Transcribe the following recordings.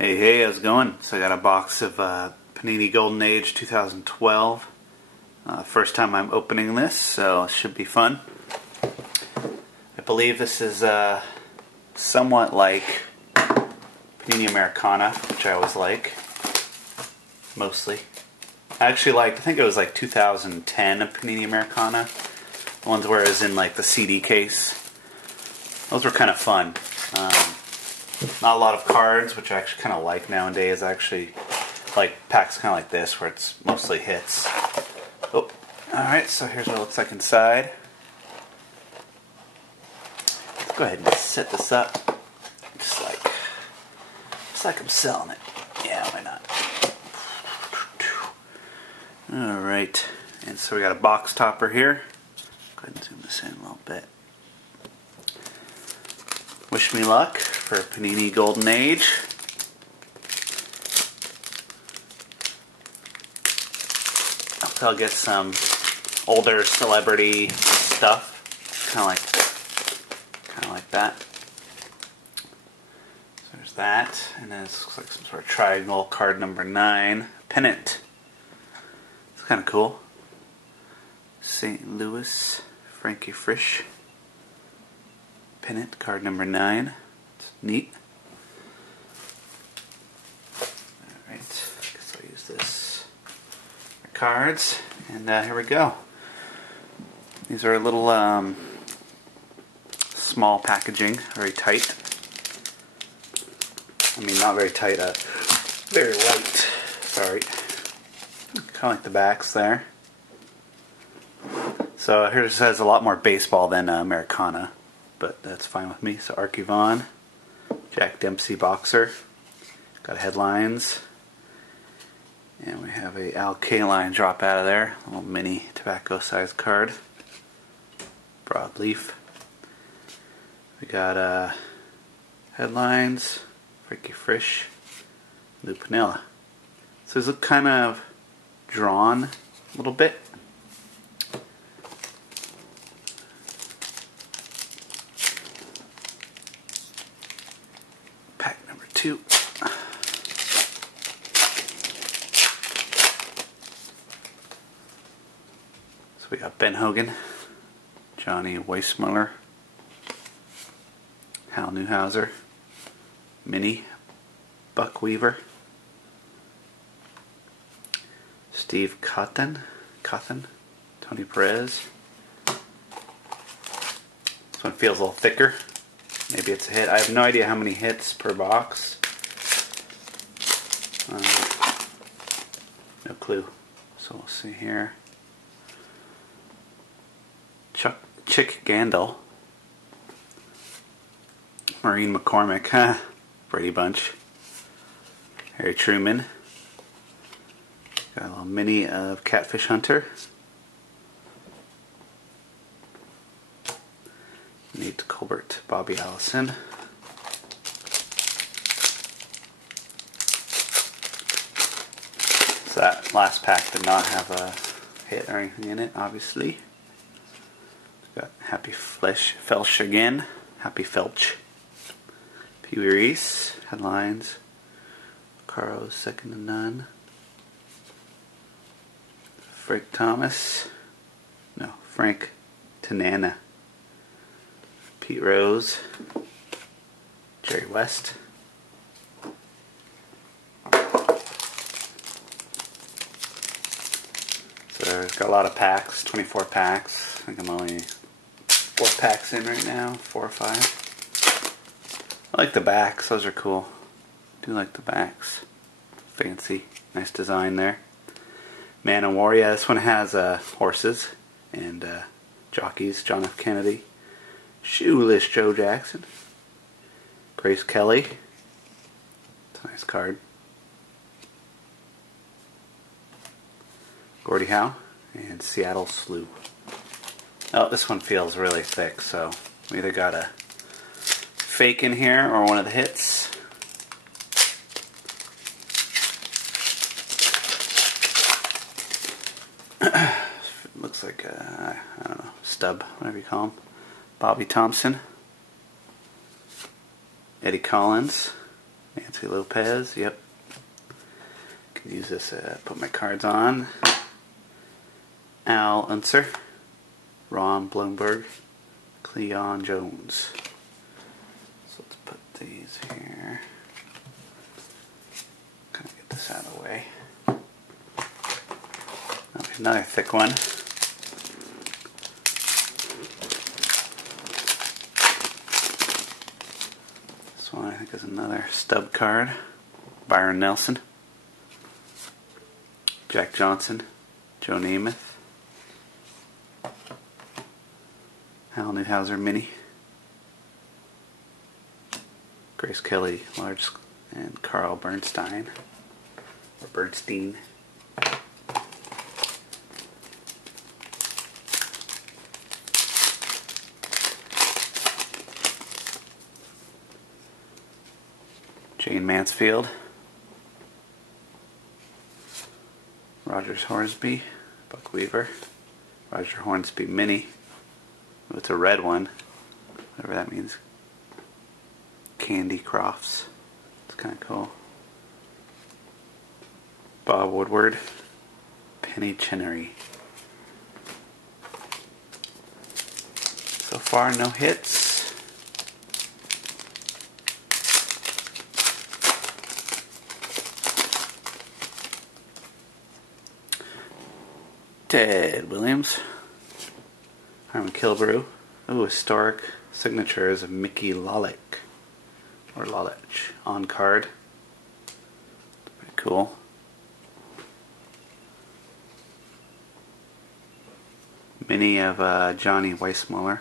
Hey, how's it going? So I got a box of Panini Golden Age 2012. First time I'm opening this, so it should be fun. I believe this is somewhat like Panini Americana, which I always like, mostly. I actually liked, I think it was like 2010 of Panini Americana. The ones where it was in like the CD case. Those were kind of fun. Not a lot of cards, which I actually kind of like nowadays. I actually like packs kind of like this, where it's mostly hits. Oh, alright, so here's what it looks like inside. Let's go ahead and set this up. Just like I'm selling it. Yeah, why not? Alright, and so we got a box topper here. Go ahead and zoom this in a little bit. Wish me luck for Panini Golden Age. I'll get some older celebrity stuff, kind of like that. So there's that, and then this looks like some sort of triangle card number 9 pennant. It's kind of cool. St. Louis, Frankie Frisch. Pennant, card number 9. It's neat. Alright, I guess I'll use this for cards. And here we go. These are a little small packaging, very tight. I mean, not very tight, very light. Sorry. Kind of like the backs there. So here it says a lot more baseball than Americana. But that's fine with me. So Archivon, Jack Dempsey boxer, got headlines, and we have a Al Kaline drop out of there, a little mini tobacco sized card, broadleaf. We got headlines, Frankie Frisch, Lou Piniella. So these look kind of drawn a little bit. Two. So we got Ben Hogan, Johnny Weissmuller, Hal Newhouser, Minnie, Buck Weaver, Steve Cotton, Tony Perez. This one feels a little thicker. Maybe it's a hit. I have no idea how many hits per box. No clue. So we'll see here. Chick Gandil. Maureen McCormick. Brady Bunch. Harry Truman. Got a little mini of Catfish Hunter. Nate Colbert, Bobby Allison. So that last pack did not have a hit or anything in it, obviously. We've got Happy Felch again. Happy Felch. Pee Wee Reese, headlines. Caro, second to none. Frank Thomas. No, Frank Tanana. Pete Rose, Jerry West, so it's got a lot of packs, 24 packs. I think I'm only 4 packs in right now, 4 or 5. I like the backs, those are cool. I do like the backs. Fancy, nice design there. Man and War, yeah, this one has horses and jockeys, John F. Kennedy. Shoeless Joe Jackson. Grace Kelly. It's a nice card. Gordie Howe. And Seattle Slew. Oh, this one feels really thick, so we either got a fake in here or one of the hits. Looks like I don't know, stub, whatever you call him. Bobby Thompson, Eddie Collins, Nancy Lopez, yep. Can use this to put my cards on. Al Unser, Ron Blomberg, Cleon Jones. So let's put these here. Kind of get this out of the way. Okay, another thick one. This one I think is another stub card. Byron Nelson, Jack Johnson, Joe Namath, Hal Newhouser mini, Grace Kelly large, and Carl Bernstein or Bernstein. Jane Mansfield, Rogers Hornsby, Buck Weaver, Roger Hornsby mini. Oh, it's a red one, whatever that means. Candy Crofts, it's kind of cool. Bob Woodward, Penny Chinnery. So far, no hits. Ted Williams, Harmon Kilbrew. Ooh, historic signatures of Mickey Lolick or Lolich on card. Pretty cool. Mini of Johnny Weissmuller.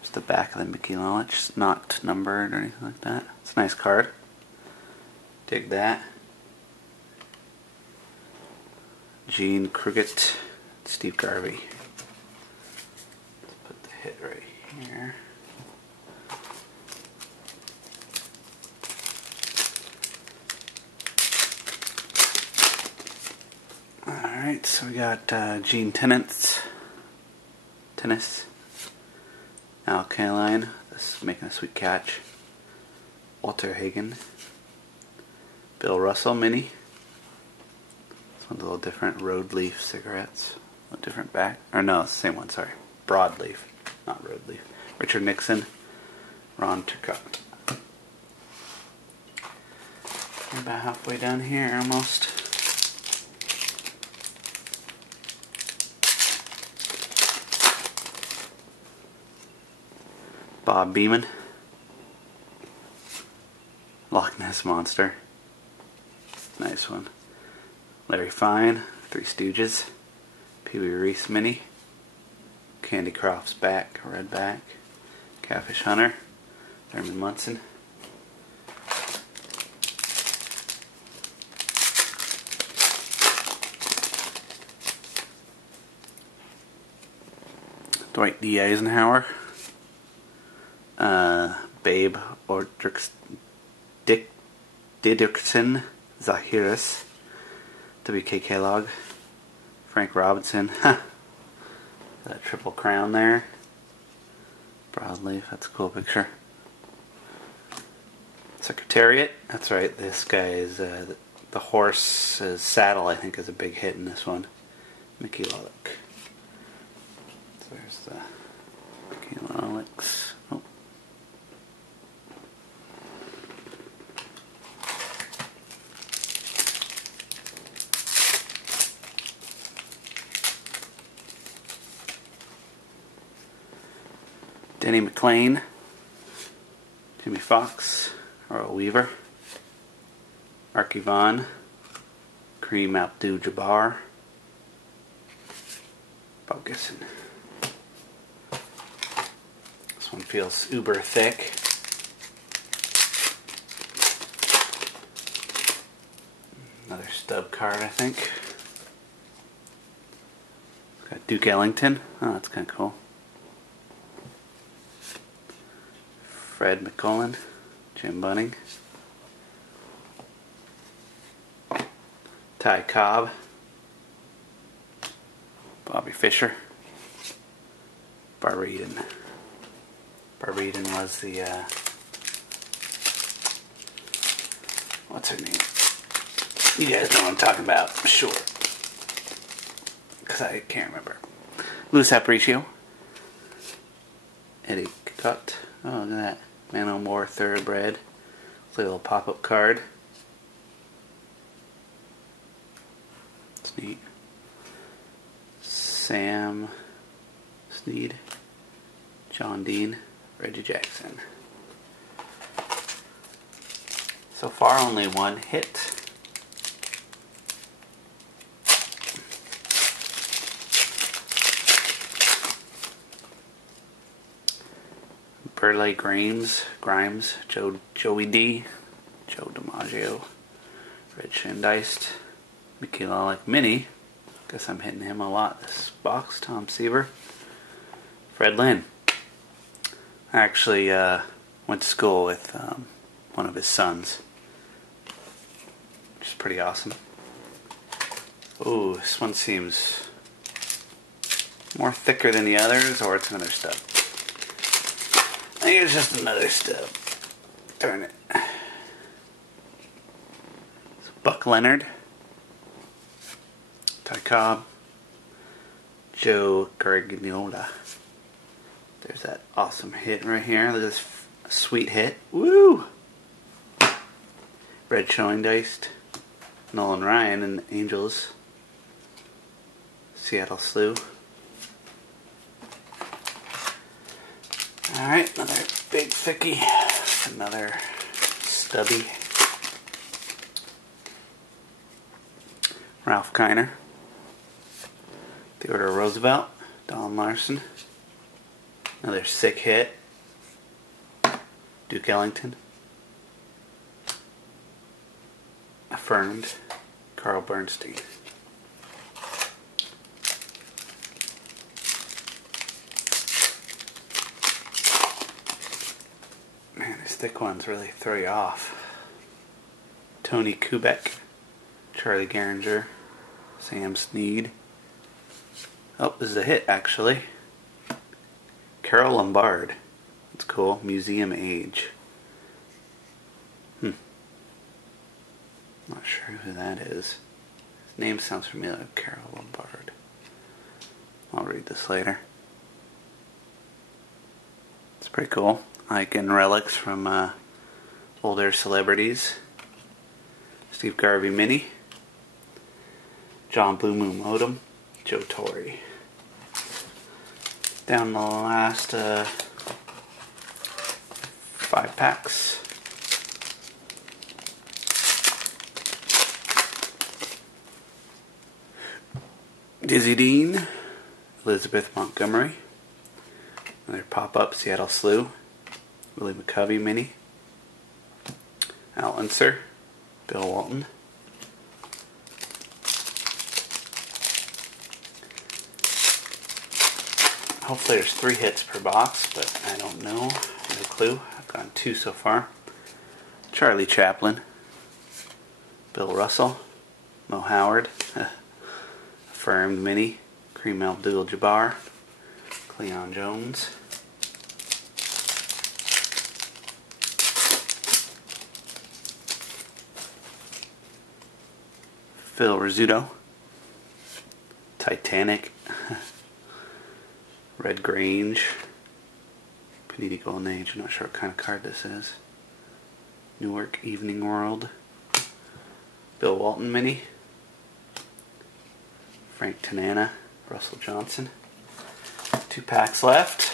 Just the back of the Mickey Lolich. It's not numbered or anything like that. It's a nice card. Dig that. Gene Kruget, Steve Garvey. Let's put the hit right here. Alright, so we got Gene Tennis, Al Kaline, this is making a sweet catch, Walter Hagen, Bill Russell mini. This one's a little different, Road Leaf cigarettes, a little different back, or no, it's the same one, sorry, Broadleaf, not Road Leaf. Richard Nixon, Ron Turcotte. We're about halfway down here almost. Bob Beeman, Loch Ness Monster, nice one. Larry Fine, Three Stooges, Pee Wee Reese mini, Candy Crofts back, red back, Catfish Hunter, Thurman Munson, Dwight D. Eisenhower, Babe Didrikson Zahiris, W.K. Kellogg, Frank Robinson, that triple crown there, Broadleaf, that's a cool picture. Secretariat, that's right, this guy is, the horse's saddle I think is a big hit in this one, Mickey Lolick. So there's the Mickey Lolicks. Oh. Denny McLean, Jimmy Fox, Earl Weaver, Archie Vaughn, Kareem Abdul-Jabbar, Bob Gibson. This one feels uber thick. Another stub card, I think. Got Duke Ellington. Oh, that's kind of cool. Fred McCullen, Jim Bunning, Ty Cobb, Bobby Fischer, Barbara Eden. Barbara Eden was the what's her name? You guys know what I'm talking about, I'm sure. Because I can't remember. Luis Aparicio. Eddie Cut. Oh, look at that. Man O' More Thoroughbred. It's a little pop-up card. It's neat. Sam Snead. John Dean. Reggie Jackson. So far, only one hit. Burley Grimes, Joey D, Joe DiMaggio, Red Shandiced, Mickey Lalick Mini. Guess I'm hitting him a lot this box. Tom Seaver, Fred Lynn. I actually went to school with one of his sons, which is pretty awesome. Ooh, this one seems more thicker than the others, or it's another stub. I think it's just another stub. Turn it. It's Buck Leonard, Ty Cobb, Joe Garagnola. There's that awesome hit right here. Look at this sweet hit. Woo! Red Showing Diced, Nolan Ryan and the Angels, Seattle Slew. Alright, another big thickie, another stubby. Ralph Kiner, Theodore Roosevelt, Don Larson, another sick hit, Duke Ellington, Affirmed, Carl Bernstein. Man, these thick ones really throw you off. Tony Kubek, Charlie Gehringer, Sam Snead. Oh, this is a hit actually. Carol Lombard. That's cool. Museum Age. Not sure who that is. His name sounds familiar. Carol Lombard. I'll read this later. It's pretty cool. Like in relics from older celebrities. Steve Garvey Mini. John Blue Moon Odom. Joe Torre. Down the last 5 packs. Dizzy Dean, Elizabeth Montgomery, another pop-up Seattle Slew, Willie McCovey Mini, Al Unser, Bill Walton, hopefully there's 3 hits per box, but I don't know, no clue. I've gotten 2 so far. Charlie Chaplin, Bill Russell, Mo Howard, Affirmed Mini, Kareem Abdul-Jabbar, Cleon Jones, Phil Rizzuto, Titanic, Red Grange, Panini Golden Age. I'm not sure what kind of card this is. Newark Evening World, Bill Walton Mini, Frank Tanana, Russell Johnson. 2 packs left.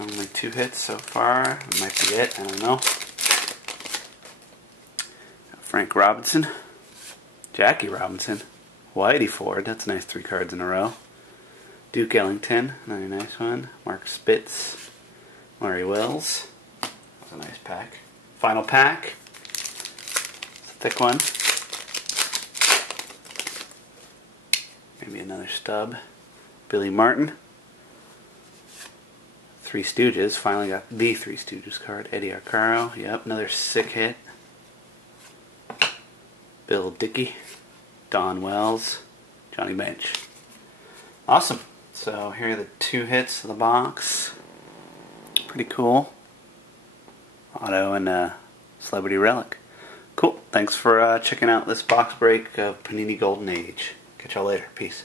Only 2 hits so far. It might be it. I don't know. Frank Robinson. Jackie Robinson. Whitey Ford. That's a nice 3 cards in a row. Duke Ellington. Another nice one. Mark Spitz. Murray Wells. That's a nice pack. Final pack. It's a thick one. Maybe another stub. Billy Martin. 3 Stooges. Finally got the 3 Stooges card. Eddie Arcaro. Yep, another sick hit. Bill Dickey. Don Wells. Johnny Bench. Awesome. So here are the 2 hits of the box. Pretty cool. Auto and Celebrity Relic. Cool. thanks for checking out this box break of Panini Golden Age. Catch y'all later. Peace.